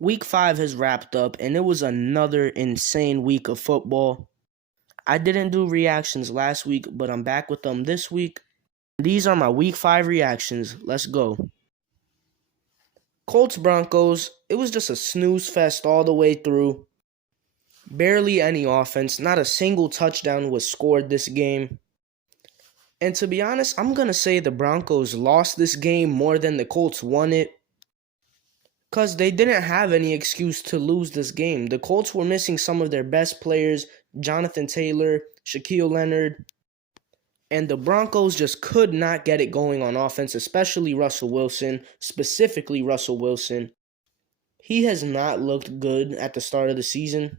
Week 5 has wrapped up, and it was another insane week of football. I didn't do reactions last week, but I'm back with them this week. These are my Week 5 reactions. Let's go. Colts Broncos, it was just a snooze fest all the way through. Barely any offense, not a single touchdown was scored this game. And to be honest, I'm going to say the Broncos lost this game more than the Colts won it. Because they didn't have any excuse to lose this game. The Colts were missing some of their best players, Jonathan Taylor, Shaquille Leonard, and the Broncos just could not get it going on offense, especially Russell Wilson, specifically Russell Wilson. He has not looked good at the start of the season.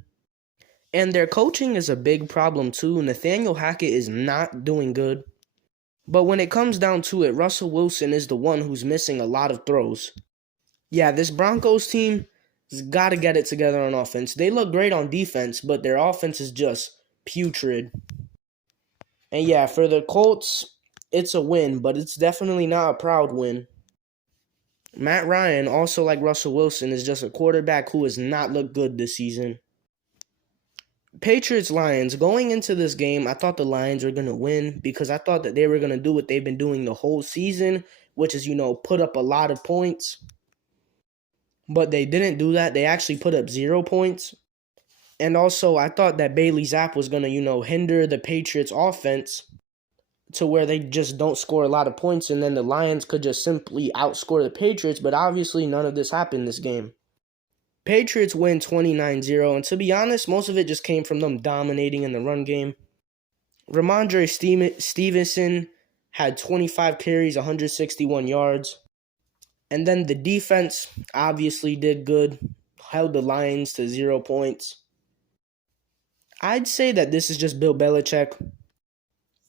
And their coaching is a big problem too. Nathaniel Hackett is not doing good. But when it comes down to it, Russell Wilson is the one who's missing a lot of throws. Yeah, this Broncos team has got to get it together on offense. They look great on defense, but their offense is just putrid. And yeah, for the Colts, it's a win, but it's definitely not a proud win. Matt Ryan, also like Russell Wilson, is just a quarterback who has not looked good this season. Patriots Lions, going into this game, I thought the Lions were going to win because I thought that they were going to do what they've been doing the whole season, which is, put up a lot of points. But they didn't do that. They actually put up 0 points. And also, I thought that Bailey Zapp was going to, hinder the Patriots offense to where they just don't score a lot of points and then the Lions could just simply outscore the Patriots. But obviously, none of this happened this game. Patriots win 29-0. And to be honest, most of it just came from them dominating in the run game. Ramondre Stevenson had 25 carries, 161 yards. And then the defense obviously did good, held the Lions to 0 points. I'd say that this is just Bill Belichick.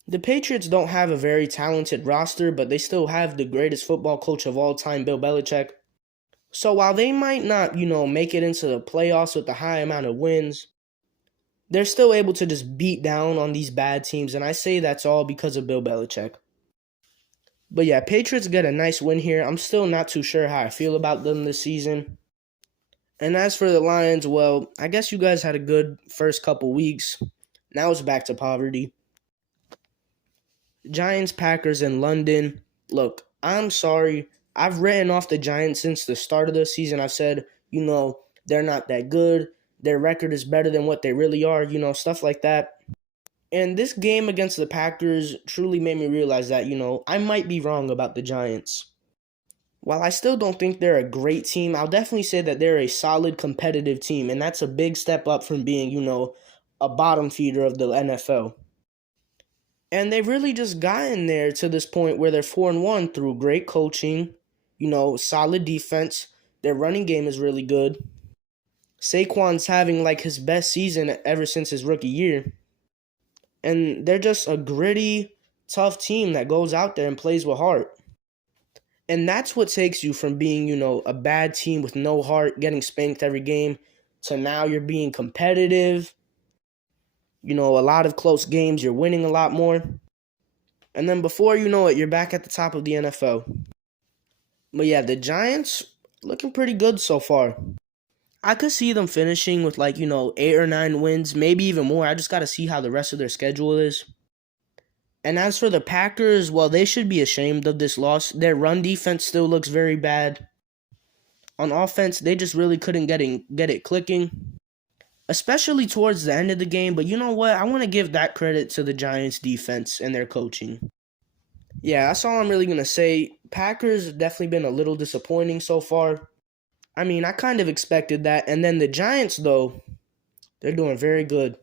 The Patriots don't have a very talented roster, but they still have the greatest football coach of all time, Bill Belichick. So while they might not, make it into the playoffs with a high amount of wins, they're still able to just beat down on these bad teams, and I say that's all because of Bill Belichick. But yeah, Patriots get a nice win here. I'm still not too sure how I feel about them this season. And as for the Lions, well, I guess you guys had a good first couple weeks. Now it's back to poverty. Giants, Packers in London. Look, I'm sorry. I've written off the Giants since the start of the season. I've said, they're not that good. Their record is better than what they really are, stuff like that. And this game against the Packers truly made me realize that, I might be wrong about the Giants. While I still don't think they're a great team, I'll definitely say that they're a solid competitive team. And that's a big step up from being, a bottom feeder of the NFL. And they've really just gotten there to this point where they're 4-1 through great coaching, solid defense. Their running game is really good. Saquon's having his best season ever since his rookie year. And they're just a gritty, tough team that goes out there and plays with heart. And that's what takes you from being, a bad team with no heart, getting spanked every game, to now you're being competitive. A lot of close games, you're winning a lot more. And then before you know it, you're back at the top of the NFL. But yeah, the Giants looking pretty good so far. I could see them finishing with 8 or 9 wins, maybe even more. I just got to see how the rest of their schedule is. And as for the Packers, well, they should be ashamed of this loss. Their run defense still looks very bad. On offense, they just really couldn't get it clicking, especially towards the end of the game. But you know what? I want to give that credit to the Giants defense and their coaching. Yeah, that's all I'm really going to say. Packers have definitely been a little disappointing so far. I mean, I kind of expected that. And then the Giants, though, they're doing very good.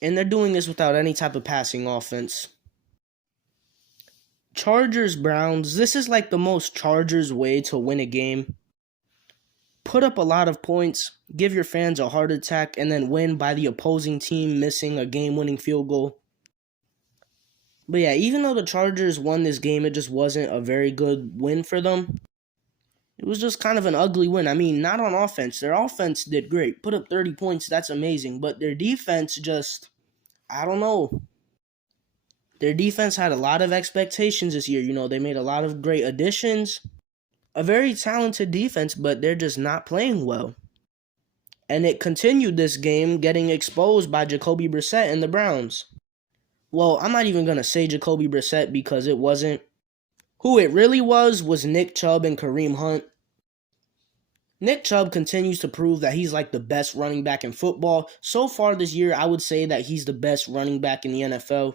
And they're doing this without any type of passing offense. Chargers, Browns. This is the most Chargers way to win a game. Put up a lot of points, give your fans a heart attack, and then win by the opposing team missing a game-winning field goal. But yeah, even though the Chargers won this game, it just wasn't a very good win for them. It was just kind of an ugly win. I mean, not on offense. Their offense did great. Put up 30 points. That's amazing. But their defense just, I don't know. Their defense had a lot of expectations this year. They made a lot of great additions. a very talented defense, but they're just not playing well. And it continued this game getting exposed by Jacoby Brissett and the Browns. Well, I'm not even going to say Jacoby Brissett because it wasn't. Who it really was Nick Chubb and Kareem Hunt. Nick Chubb continues to prove that he's like the best running back in football. So far this year, I would say that he's the best running back in the NFL.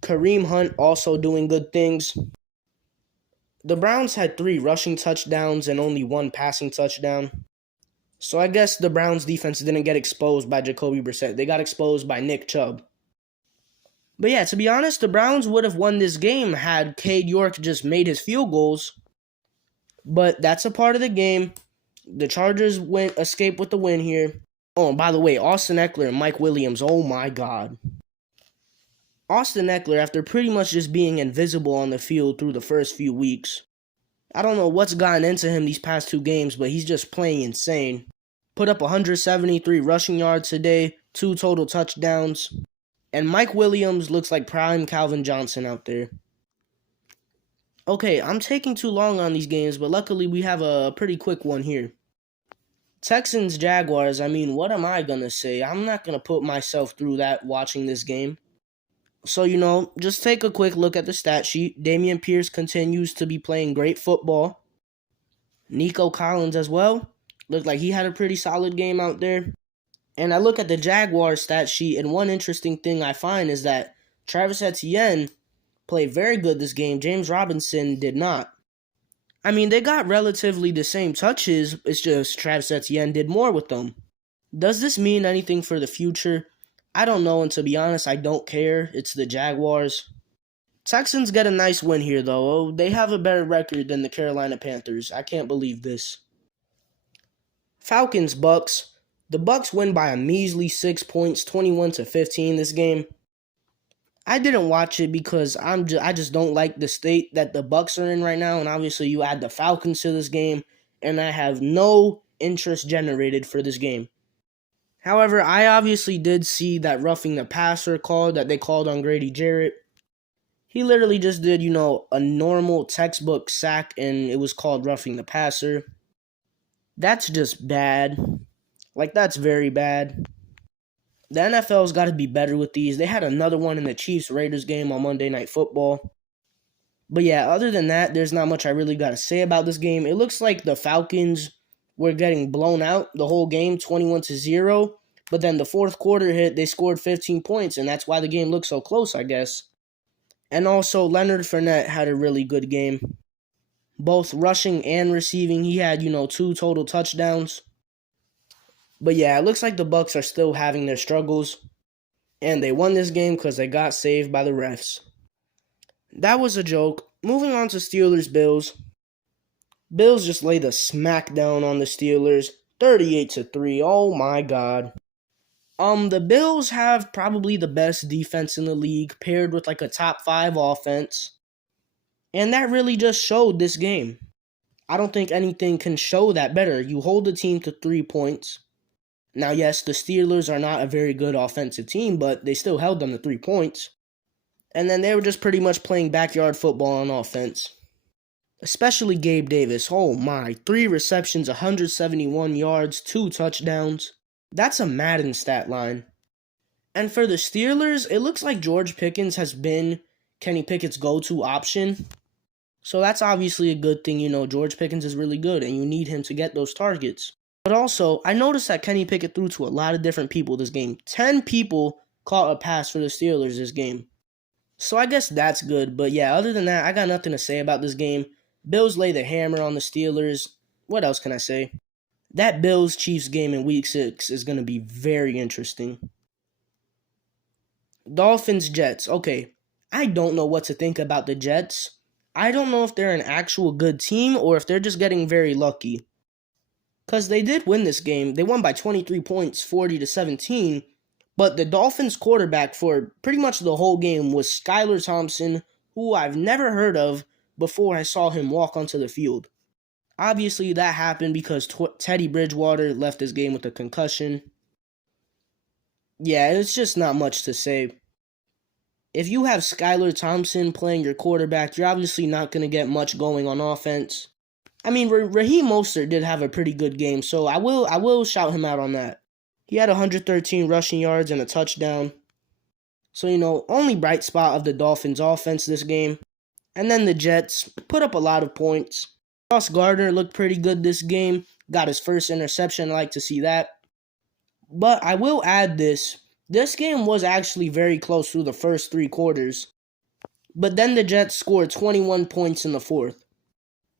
Kareem Hunt also doing good things. The Browns had 3 rushing touchdowns and only 1 passing touchdown. So I guess the Browns defense didn't get exposed by Jacoby Brissett. They got exposed by Nick Chubb. But yeah, to be honest, the Browns would have won this game had Cade York just made his field goals. But that's a part of the game. The Chargers escaped with the win here. Oh, and by the way, Austin Eckler and Mike Williams, oh my God. Austin Eckler, after pretty much just being invisible on the field through the first few weeks, I don't know what's gotten into him these past 2 games, but he's just playing insane. Put up 173 rushing yards today, 2 total touchdowns. And Mike Williams looks like prime Calvin Johnson out there. Okay, I'm taking too long on these games, but luckily we have a pretty quick one here. Texans Jaguars, I mean, what am I going to say? I'm not going to put myself through that watching this game. So, just take a quick look at the stat sheet. Dameon Pierce continues to be playing great football. Nico Collins as well. Looked like he had a pretty solid game out there. And I look at the Jaguars stat sheet, and one interesting thing I find is that Travis Etienne played very good this game. James Robinson did not. I mean, they got relatively the same touches. It's just Travis Etienne did more with them. Does this mean anything for the future? I don't know, and to be honest, I don't care. It's the Jaguars. Texans get a nice win here, though. Oh, they have a better record than the Carolina Panthers. I can't believe this. Falcons Bucks. The Bucks win by a measly 6 points, 21-15 this game. I didn't watch it because I just don't like the state that the Bucks are in right now, and obviously you add the Falcons to this game, and I have no interest generated for this game. However, I obviously did see that roughing the passer call that they called on Grady Jarrett. He literally just did, a normal textbook sack, and it was called roughing the passer. That's just bad. That's very bad. The NFL's got to be better with these. They had another one in the Chiefs-Raiders game on Monday Night Football. But yeah, other than that, there's not much I really got to say about this game. It looks like the Falcons were getting blown out the whole game, 21-0. But then the fourth quarter hit, they scored 15 points, and that's why the game looked so close, I guess. And also, Leonard Fournette had a really good game. Both rushing and receiving, he had, 2 total touchdowns. But yeah, it looks like the Bucks are still having their struggles. And they won this game because they got saved by the refs. That was a joke. Moving on to Steelers-Bills. Bills just laid a smackdown on the Steelers. 38-3. Oh my God. The Bills have probably the best defense in the league, paired with a top 5 offense. And that really just showed this game. I don't think anything can show that better. You hold the team to 3 points. Now, yes, the Steelers are not a very good offensive team, but they still held them to 3 points. And then they were just pretty much playing backyard football on offense. Especially Gabe Davis. Oh my, 3 receptions, 171 yards, 2 touchdowns. That's a Madden stat line. And for the Steelers, it looks like George Pickens has been Kenny Pickett's go-to option. So that's obviously a good thing. George Pickens is really good, and you need him to get those targets. But also, I noticed that Kenny Pickett threw to a lot of different people this game. 10 people caught a pass for the Steelers this game. So I guess that's good. But yeah, other than that, I got nothing to say about this game. Bills lay the hammer on the Steelers. What else can I say? That Bills-Chiefs game in Week 6 is going to be very interesting. Dolphins Jets. Okay, I don't know what to think about the Jets. I don't know if they're an actual good team or if they're just getting very lucky. Because they did win this game. They won by 23 points, 40-17. But the Dolphins quarterback for pretty much the whole game was Skylar Thompson, who I've never heard of before I saw him walk onto the field. Obviously, that happened because Teddy Bridgewater left this game with a concussion. Yeah, it's just not much to say. If you have Skylar Thompson playing your quarterback, you're obviously not going to get much going on offense. I mean, Raheem Mostert did have a pretty good game, so I will shout him out on that. He had 113 rushing yards and a touchdown. So, only bright spot of the Dolphins offense this game. And then the Jets put up a lot of points. Sauce Gardner looked pretty good this game. Got his first interception. I like to see that. But I will add this. This game was actually very close through the first 3 quarters. But then the Jets scored 21 points in the fourth.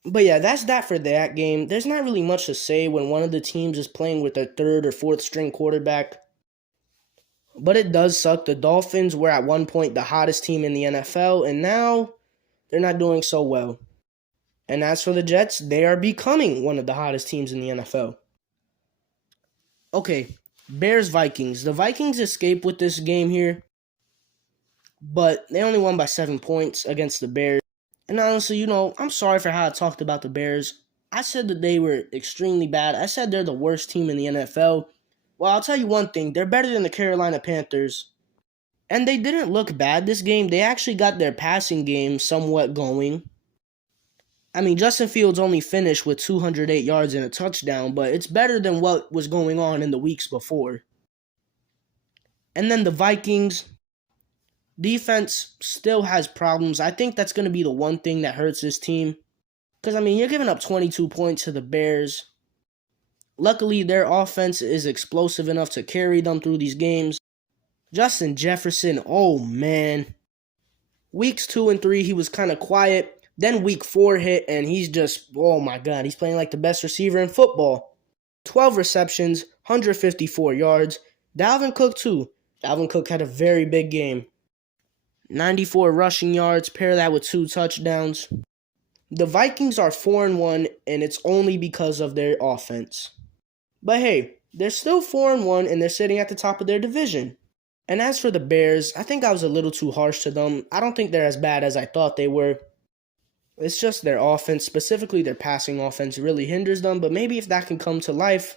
But yeah, that's that for that game. There's not really much to say when one of the teams is playing with their third or fourth string quarterback. But it does suck. The Dolphins were at one point the hottest team in the NFL, and now they're not doing so well. And as for the Jets, they are becoming one of the hottest teams in the NFL. Okay, Bears-Vikings. The Vikings escaped with this game here, but they only won by 7 points against the Bears. And honestly, I'm sorry for how I talked about the Bears. I said that they were extremely bad. I said they're the worst team in the NFL. Well, I'll tell you one thing. They're better than the Carolina Panthers. And they didn't look bad this game. They actually got their passing game somewhat going. I mean, Justin Fields only finished with 208 yards and a touchdown, but it's better than what was going on in the weeks before. And then the Vikings. Defense still has problems. I think that's going to be the one thing that hurts this team. Because, I mean, you're giving up 22 points to the Bears. Luckily, their offense is explosive enough to carry them through these games. Justin Jefferson, oh man. Weeks 2 and 3, he was kind of quiet. Then week 4 hit, and he's just, oh my God, he's playing like the best receiver in football. 12 receptions, 154 yards. Dalvin Cook, too. Dalvin Cook had a very big game. 94 rushing yards, pair that with 2 touchdowns. The Vikings are 4-1, and it's only because of their offense. But hey, they're still 4-1, and they're sitting at the top of their division. And as for the Bears, I think I was a little too harsh to them. I don't think they're as bad as I thought they were. It's just their offense, specifically their passing offense, really hinders them. But maybe if that can come to life,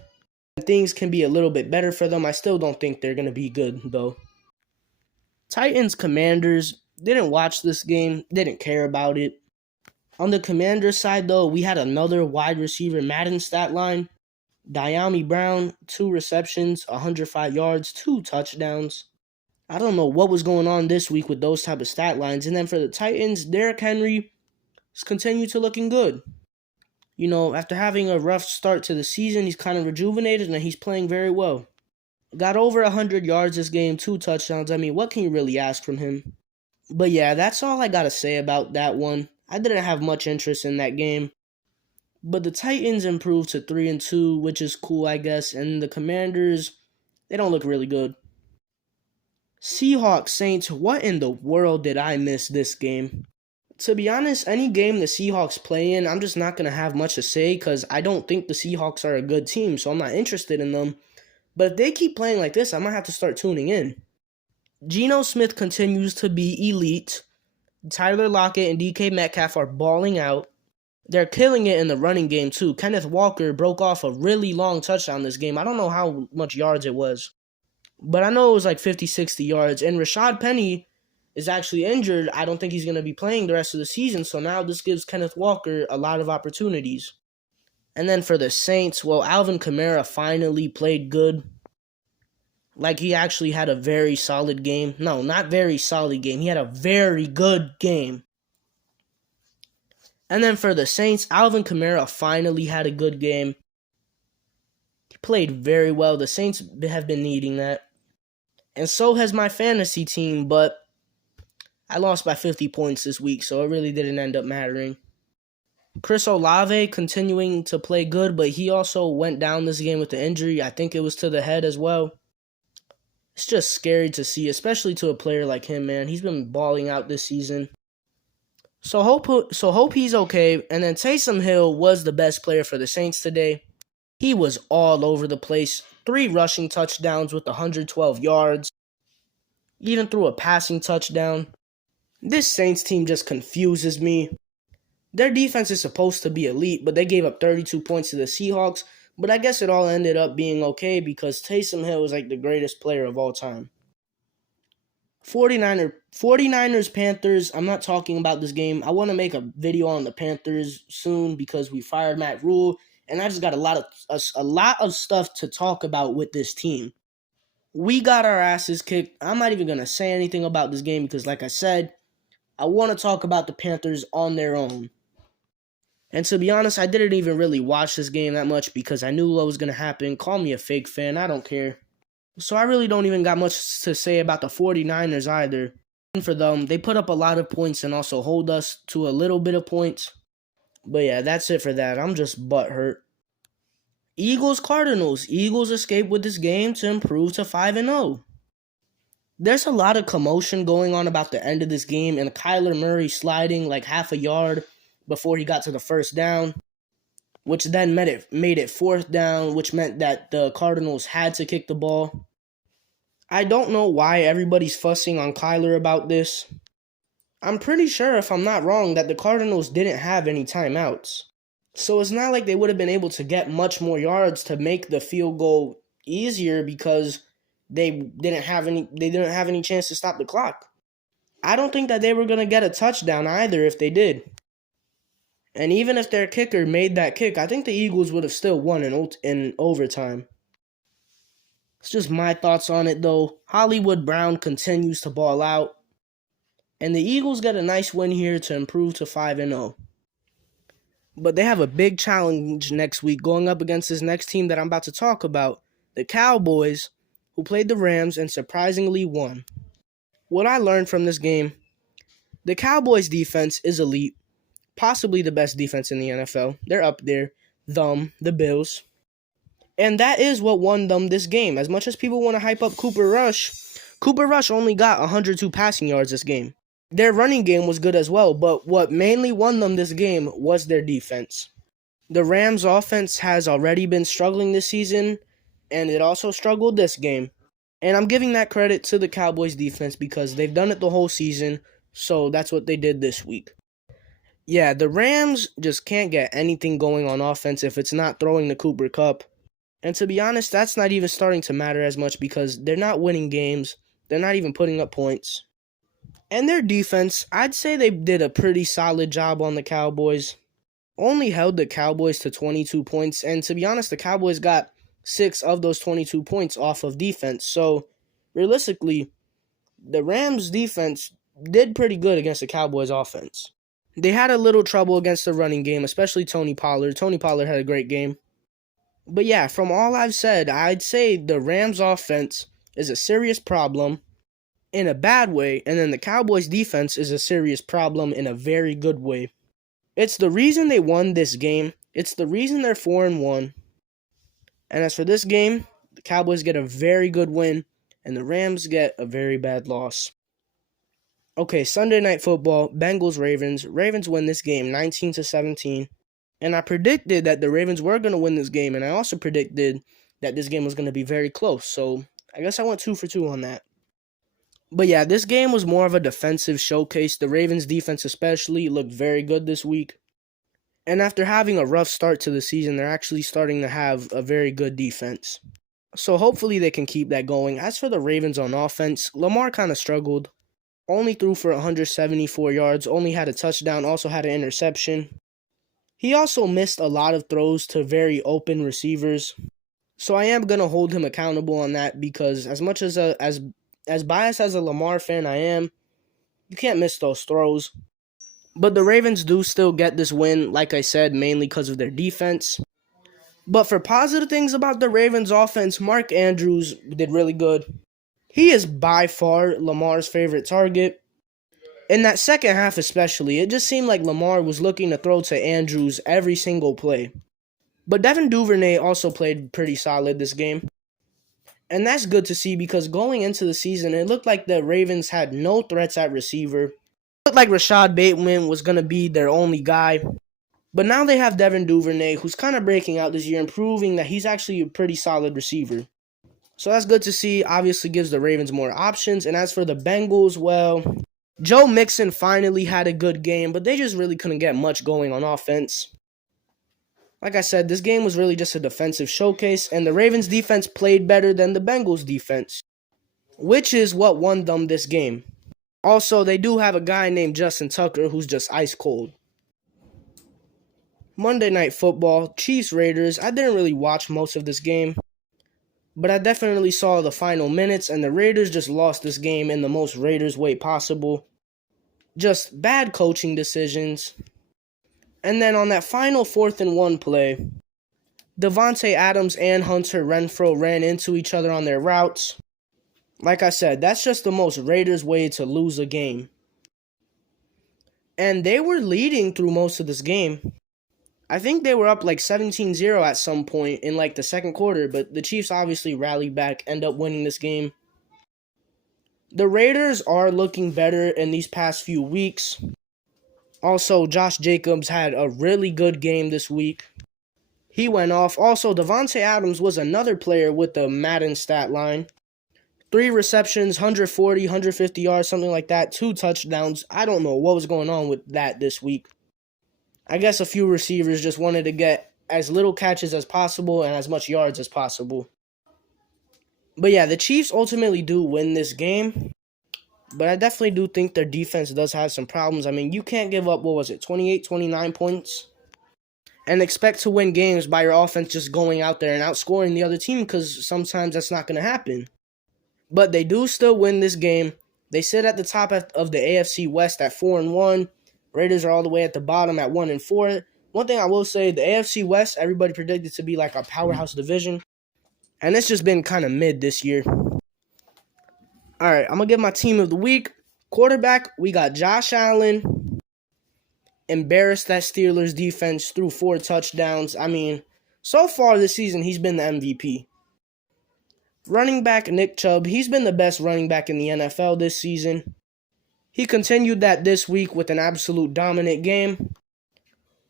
things can be a little bit better for them. I still don't think they're going to be good, though. Titans Commanders, didn't watch this game, didn't care about it. On the Commanders side, though, we had another wide receiver Madden stat line. Dyami Brown, 2 receptions, 105 yards, 2 touchdowns. I don't know what was going on this week with those type of stat lines. And then for the Titans, Derrick Henry has continued to looking good. After having a rough start to the season, he's kind of rejuvenated and he's playing very well. Got over 100 yards this game, 2 touchdowns. I mean, what can you really ask from him? But yeah, that's all I got to say about that one. I didn't have much interest in that game. But the Titans improved to 3-2, which is cool, I guess. And the Commanders, they don't look really good. Seahawks Saints, what in the world did I miss this game? To be honest, any game the Seahawks play in, I'm just not going to have much to say because I don't think the Seahawks are a good team, so I'm not interested in them. But if they keep playing like this, I might have to start tuning in. Geno Smith continues to be elite. Tyler Lockett and DK Metcalf are balling out. They're killing it in the running game, too. Kenneth Walker broke off a really long touchdown this game. I don't know how much yards it was, but I know it was like 50, 60 yards. And Rashad Penny is actually injured. I don't think he's going to be playing the rest of the season, so now this gives Kenneth Walker a lot of opportunities. And then for the Saints, well, Alvin Kamara finally played good. Like, he actually had a very solid game. No, not very solid game. He had a very good game. And then for the Saints, Alvin Kamara finally had a good game. He played very well. The Saints have been needing that. And so has my fantasy team, but I lost by 50 points this week, so it really didn't end up mattering. Chris Olave continuing to play good, but he also went down this game with the injury. I think it was to the head as well. It's just scary to see, especially to a player like him, man. He's been balling out this season. So hope he's okay. And then Taysom Hill was the best player for the Saints today. He was all over the place. 3 rushing touchdowns with 112 yards. Even threw a passing touchdown. This Saints team just confuses me. Their defense is supposed to be elite, but they gave up 32 points to the Seahawks. But I guess it all ended up being okay because Taysom Hill is like the greatest player of all time. 49ers Panthers. I'm not talking about this game. I want to make a video on the Panthers soon because we fired Matt Rule, and I just got a lot of stuff to talk about with this team. We got our asses kicked. I'm not even gonna say anything about this game because, like I said, I want to talk about the Panthers on their own. And to be honest, I didn't even really watch this game that much because I knew what was gonna happen. Call me a fake fan. I don't care. So I really don't even got much to say about the 49ers either. And for them, they put up a lot of points and also hold us to a little bit of points. But yeah, that's it for that. I'm just butthurt. Eagles Cardinals. Eagles escape with this game to improve to 5-0. There's a lot of commotion going on about the end of this game and Kyler Murray sliding like half a yard before he got to the first down, which then made it fourth down, which meant that the Cardinals had to kick the ball. I don't know why everybody's fussing on Kyler about this. I'm pretty sure, if I'm not wrong, that the Cardinals didn't have any timeouts. So it's not like they would have been able to get much more yards to make the field goal easier because they didn't have any chance to stop the clock. I don't think that they were going to get a touchdown either if they did. And even if their kicker made that kick, I think the Eagles would have still won in overtime. It's just my thoughts on it, though. Hollywood Brown continues to ball out. And the Eagles get a nice win here to improve to 5-0. But they have a big challenge next week going up against this next team that I'm about to talk about, the Cowboys, who played the Rams and surprisingly won. What I learned from this game, the Cowboys defense is elite, possibly the best defense in the NFL. They're up there, the Bills. And that is what won them this game. As much as people want to hype up Cooper Rush only got 102 passing yards this game. Their running game was good as well, but what mainly won them this game was their defense. The Rams' offense has already been struggling this season, and it also struggled this game. And I'm giving that credit to the Cowboys' defense because they've done it the whole season, so that's what they did this week. Yeah, the Rams just can't get anything going on offense if it's not throwing the Cooper Kupp. And to be honest, that's not even starting to matter as much because they're not winning games. They're not even putting up points. And their defense, I'd say they did a pretty solid job on the Cowboys. Only held the Cowboys to 22 points. And to be honest, the Cowboys got 6 of those 22 points off of defense. So, realistically, the Rams' defense did pretty good against the Cowboys' offense. They had a little trouble against the running game, especially Tony Pollard. Tony Pollard had a great game. But yeah, from all I've said, I'd say the Rams' offense is a serious problem in a bad way, and then the Cowboys' defense is a serious problem in a very good way. It's the reason they won this game. It's the reason they're 4-1. And as for this game, the Cowboys get a very good win, and the Rams get a very bad loss. Okay, Sunday Night Football, Bengals-Ravens. Ravens win this game 19-17. And I predicted that the Ravens were going to win this game, and I also predicted that this game was going to be very close. So I guess I went 2 for 2 on that. But yeah, this game was more of a defensive showcase. The Ravens' defense especially looked very good this week. And after having a rough start to the season, they're actually starting to have a very good defense. So hopefully they can keep that going. As for the Ravens on offense, Lamar kind of struggled. Only threw for 174 yards, only had a touchdown, also had an interception. He also missed a lot of throws to very open receivers. So I am going to hold him accountable on that because as much as biased as a Lamar fan I am, you can't miss those throws. But the Ravens do still get this win, like I said, mainly because of their defense. But for positive things about the Ravens offense, Mark Andrews did really good. He is by far Lamar's favorite target. In that second half especially, it just seemed like Lamar was looking to throw to Andrews every single play. But Devin Duvernay also played pretty solid this game. And that's good to see because going into the season, it looked like the Ravens had no threats at receiver. It looked like Rashad Bateman was going to be their only guy. But now they have Devin Duvernay, who's kind of breaking out this year and proving that he's actually a pretty solid receiver. So that's good to see. Obviously gives the Ravens more options. And as for the Bengals, well, Joe Mixon finally had a good game, but they just really couldn't get much going on offense. Like I said, this game was really just a defensive showcase, and the Ravens defense played better than the Bengals defense. which is what won them this game. Also, they do have a guy named Justin Tucker who's just ice cold. Monday Night Football, Chiefs Raiders. I didn't really watch most of this game, but I definitely saw the final minutes, and the Raiders just lost this game in the most Raiders way possible. Just bad coaching decisions. And then on that final 4th and 1 play, Davante Adams and Hunter Renfrow ran into each other on their routes. Like I said, that's just the most Raiders way to lose a game. And they were leading through most of this game. I think they were up like 17-0 at some point in like the second quarter, but the Chiefs obviously rallied back, end up winning this game. The Raiders are looking better in these past few weeks. Also, Josh Jacobs had a really good game this week. He went off. Also, Davante Adams was another player with the Madden stat line. 3 receptions, 140, 150 yards, something like that. 2 touchdowns. I don't know what was going on with that this week. I guess a few receivers just wanted to get as little catches as possible and as much yards as possible. But yeah, the Chiefs ultimately do win this game. But I definitely do think their defense does have some problems. I mean, you can't give up, 28, 29 points? And expect to win games by your offense just going out there and outscoring the other team, because sometimes that's not going to happen. But they do still win this game. They sit at the top of the AFC West at 4-1. Raiders are all the way at the bottom at 1-4. One thing I will say, the AFC West, everybody predicted to be like a powerhouse division. And it's just been kind of mid this year. All right, I'm going to give my team of the week. Quarterback, we got Josh Allen. Embarrassed that Steelers defense, threw 4 touchdowns. I mean, so far this season, he's been the MVP. Running back, Nick Chubb. He's been the best running back in the NFL this season. He continued that this week with an absolute dominant game.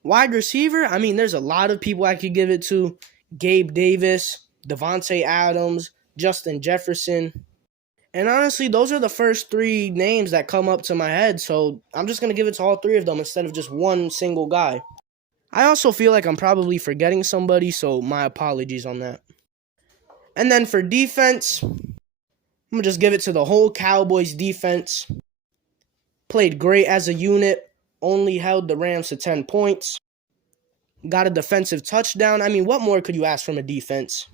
Wide receiver, I mean, there's a lot of people I could give it to. Gabe Davis, Davante Adams, Justin Jefferson. And honestly, those are the first 3 names that come up to my head, so I'm just going to give it to all 3 of them instead of just one single guy. I also feel like I'm probably forgetting somebody, so my apologies on that. And then for defense, I'm going to just give it to the whole Cowboys defense. Played great as a unit, only held the Rams to 10 points. Got a defensive touchdown. I mean, what more could you ask from a defense?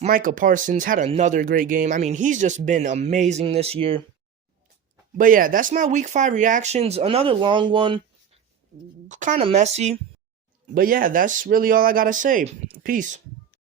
Micah Parsons had another great game. I mean, he's just been amazing this year. But yeah, that's my Week 5 reactions. Another long one. Kind of messy. But yeah, that's really all I got to say. Peace.